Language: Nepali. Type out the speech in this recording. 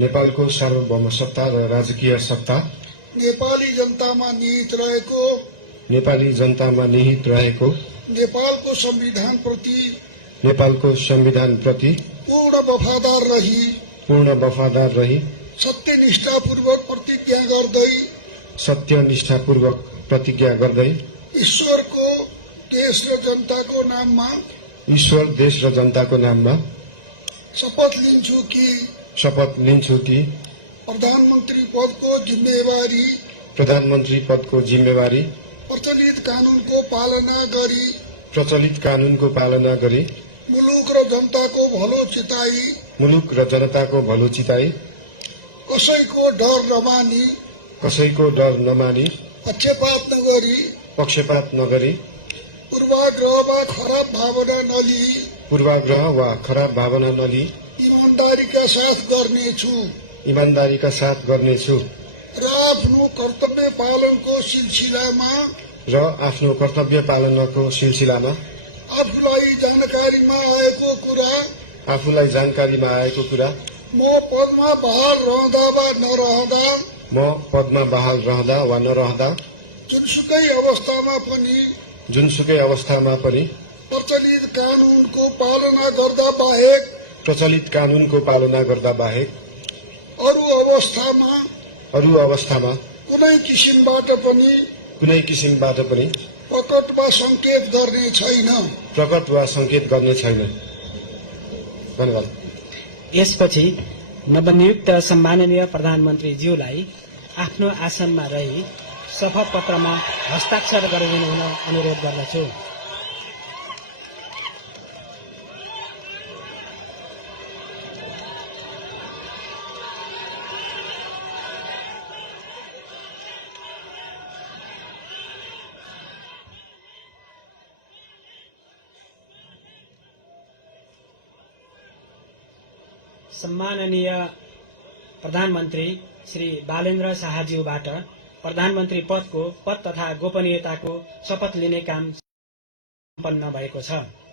नेपालको सार्वभौम सत्ता र राजकीय सत्ता नेपाली जनतामा निहित रहेको नेपालको संविधानप्रति पूर्ण वफादार रही सत्यनिष्ठापूर्वक प्रतिज्ञा गर्दै ईश्वर, देश र जनताको नाममा शपथ लिन्छु कि प्रधानमन्त्री पदको जिम्मेवारी प्रचलित कानूनको पालना गरी मुलुक र जनताको भलो चिताई कसैको डर नमानी पक्षपात नगरी पूर्वाग्रह वा खराब भावना नलिई ईमानदारीका साथ गर्नेछु र आफ्नो कर्तव्य पालनको सिलसिलामा आफूलाई जानकारीमा आएको कुरा म पदमा बहाल रहँदा वा नरहँदा जुनसुकै अवस्थामा पनि प्रचलित कानूनको पालना गर्दा बाहेक अरू अवस्थामा कुनै किसिमबाट पनि प्रकट वा संकेत गर्ने छैन। धन्यवाद। यसपछि नवनियुक्त सम्माननीय प्रधानमन्त्रीज्यूलाई आफ्नो आसनमा रही शपथ पत्रमा हस्ताक्षर गरिदिनु हुन अनुरोध गर्दछु। सम्माननीय प्रधानमन्त्री श्री बालेन्द्र शाहज्यूबाट प्रधानमन्त्री पदको पद तथा गोपनीयताको शपथ लिने काम सम्पन्न भएको छ।